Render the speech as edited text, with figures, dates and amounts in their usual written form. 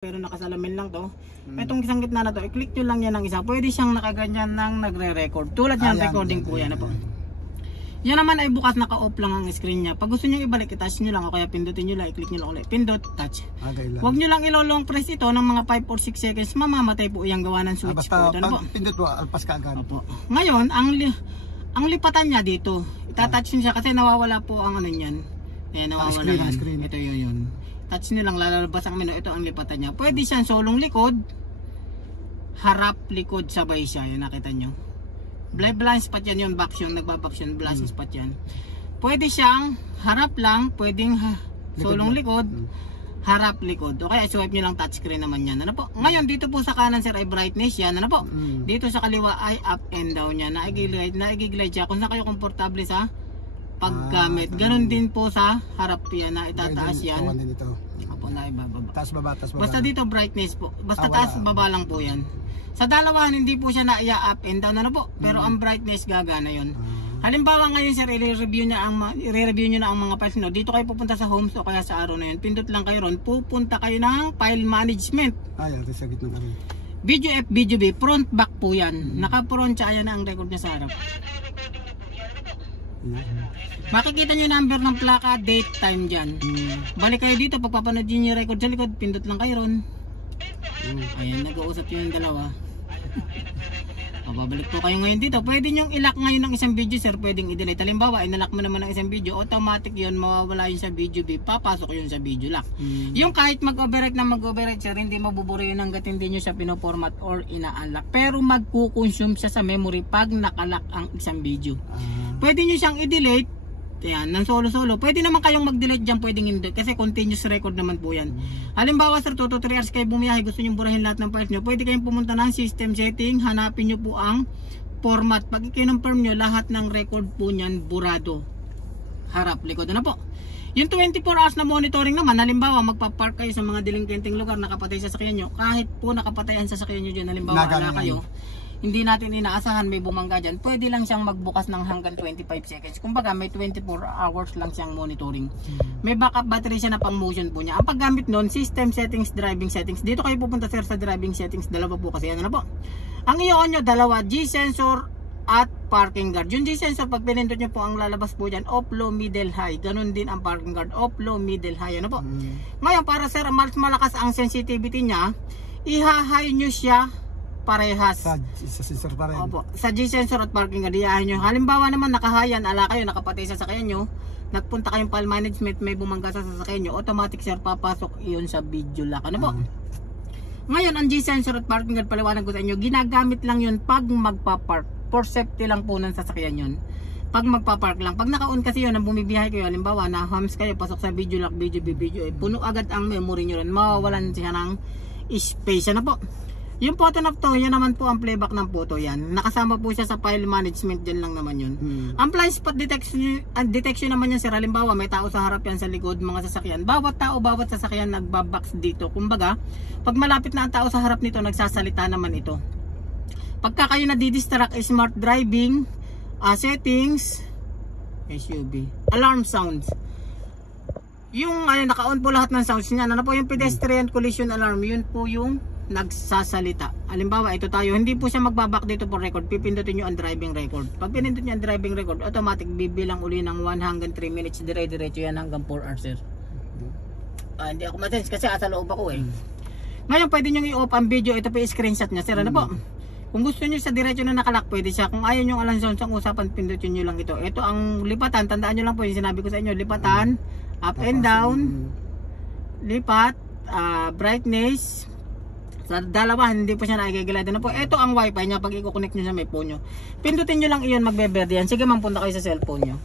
pero nakasalamin lang to. Itong isang gitna na to, i-click nyo lang yan ng isa. Pwede siyang nakaganyan ng nagre-record. Tulad yan, recording po yan. Po. Yan naman ay bukas, naka-off lang ang screen niya. Pag gusto nyo ibalik, i-touch nyo lang o kaya pindutin nyo lang, i-click nyo lang ulit. Pindot, touch. Huwag nyo lang ilolong press ito ng mga 5 or 6 seconds. Mamamatay po yung gawa ng switch po. Ito na po. Pindot po, alpas ka agad. Opo. Ngayon, ang lipatan niya dito, itatouch nyo siya kasi nawawala po ang ano niyan. Ayan, nawawala yan. Ito yun. Touch nyo lang, lalabas ang menu. Ito ang lipatan niya. Pwede siyang solong likod, harap, likod, sabay siya. Yan, nakita nyo. Blind spot yan yun, box yun, nagbabox yun, blind spot yan. Pwede siyang harap lang, pwedeng solong likod, harap, likod. Okay, swipe nyo lang, touchscreen naman yan. Ano po? Ngayon, dito po sa kanan sir ay brightness yan. Ano po? Dito sa kaliwa ay up and down yan. Naigiglide siya. Kung saan kayo komportable sa paggamit. Ganon din po sa harap yan na itataas yan. Opo, na ibababa. Taas baba, taas baba. Basta dito brightness po. Basta taas baba lang po yan. Sa dalawahan hindi po siya na-up and down na po. Pero ang brightness gagana yon. Halimbawa ngayon sir, i-review nyo na ang mga files nyo. Dito kayo pupunta sa homes o kaya sa arrow na yun. Pindot lang kayo ron. Pupunta kayo ng file management. Ayan, sa gitna kami. Video F, video B. Front back po yan. Naka-front siya. Ayan na ang record niya sa harap. Makikita nyo number ng plaka, date, time dyan. Balik kayo dito, pagpapanood nyo yung record sa likod, pindot lang kayo ron. Ayan, nag-uusap yung dalawa. Babalik po kayo ngayon dito. Pwede nyo i-lock ngayon ng isang video sir, pwedeng i-delete. Halimbawa, in-lock mo naman ng isang video, automatic yun, mawawala yun sa video B, papasok yun sa video lock. Yung kahit mag-overwrite na mag-overwrite sir, hindi mabuburo yun hanggat hindi nyo siya pinoformat or ina-unlock. Pero magkukonsume siya sa memory pag nakalock ang isang video. Pwede nyo siyang i-delete. Ayan, ng solo-solo. Pwede naman kayong mag-delete dyan, pwedeng hindi. Kasi continuous record naman po yan. Halimbawa sir, 2 to 3 hours kayo bumiyahe, gusto nyo burahin lahat ng files nyo. Pwede kayong pumunta ng system setting, hanapin nyo po ang format. Pag i-confirm nyo, lahat ng record po nyan, burado. Harap, likod na po. Yung 24 hours na monitoring naman, halimbawa magpa-park kayo sa mga delinquenting lugar, nakapatay sa sasakyan nyo. Kahit po nakapatay ang sasakyan nyo dyan, halimbawa wala kayo, hindi natin inaasahan may bumangga dyan, pwede lang siyang magbukas ng hanggang 25 seconds. Kumbaga may 24 hours lang siyang monitoring. May backup battery siya na pang motion po niya. Ang paggamit nun, system settings, driving settings. Dito kayo pupunta sir sa driving settings, dalawa po kasi yan na po. Ang i-on nyo, dalawa, G-sensor at parking guard. Yung G-sensor, pag pinindot nyo po, ang lalabas po dyan, off, low, middle, high. Ganun din ang parking guard, off, low, middle, high. Ano po? Ngayon, para sir, mas malakas ang sensitivity niya, iha-high nyo siya parehas. Sa sensor pa rin. Opo, sa G-sensor at parking guard, iyahin nyo. Halimbawa naman, nakahayan, ala kayo, nakapatay sa sasakyan nyo, nagpunta kayong file management, may bumangga sa sasakyan nyo, automatic sir, papasok iyon sa video lock. Ano po? Ngayon, ang G-sensor at parking guard, paliwanag ko sa inyo, ginagamit lang yun pag magpa-park. For safety lang po ng sasakyan yun. Pag magpa-park lang. Pag naka-on kasi yun, ang bumibiyahe kayo, halimbawa, na hams kayo, pasok sa video lock, video, puno agad ang memory nyo rin. Mawawalan siya ng space. Ano po? Yung photo na to, yan naman po ang playback ng photo yan. Nakasama po siya sa file management, dyan lang naman yun. Ang blind spot detection naman yan sir. Halimbawa, may tao sa harap yan, sa likod, mga sasakyan. Bawat tao, bawat sasakyan nagbabox dito. Kumbaga, pag malapit na ang tao sa harap nito, nagsasalita naman ito. Pagka kayo nadidistract, smart driving, settings, SUV, alarm sounds. Yung naka-on po lahat ng sounds niya. Ano po yung pedestrian collision alarm? Yun po yung nagsasalita. Halimbawa, ito tayo, hindi po siya magbabak dito for record. Pipindutin nyo ang driving record. Pag pinindot nyo ang driving record, automatic bibilang uli ng 1 hanggang 3 minutes. Dire-diretso yan hanggang 4 hours sir. Hindi ako masense kasi asa loob ako eh. Ngayon, pwede nyo i-off ang video. Ito po yung screenshot nya sir. Ano po? Kung gusto nyo sa diretso na nakalock, pwede siya. Kung ayaw nyo alam sounds ang usapan, pindutin nyo lang ito. Ito ang lipatan. Tandaan nyo lang po yung sinabi ko sa inyo. Lipatan, up and down, lipat, brightness. Sa dalawa, hindi po siya naigagilad. Ano po? Ito ang wifi niya. Pag i-connect nyo sa may phone nyo, pindutin nyo lang iyon, magbe-verde yan. Sige, mampunta kayo sa cellphone nyo.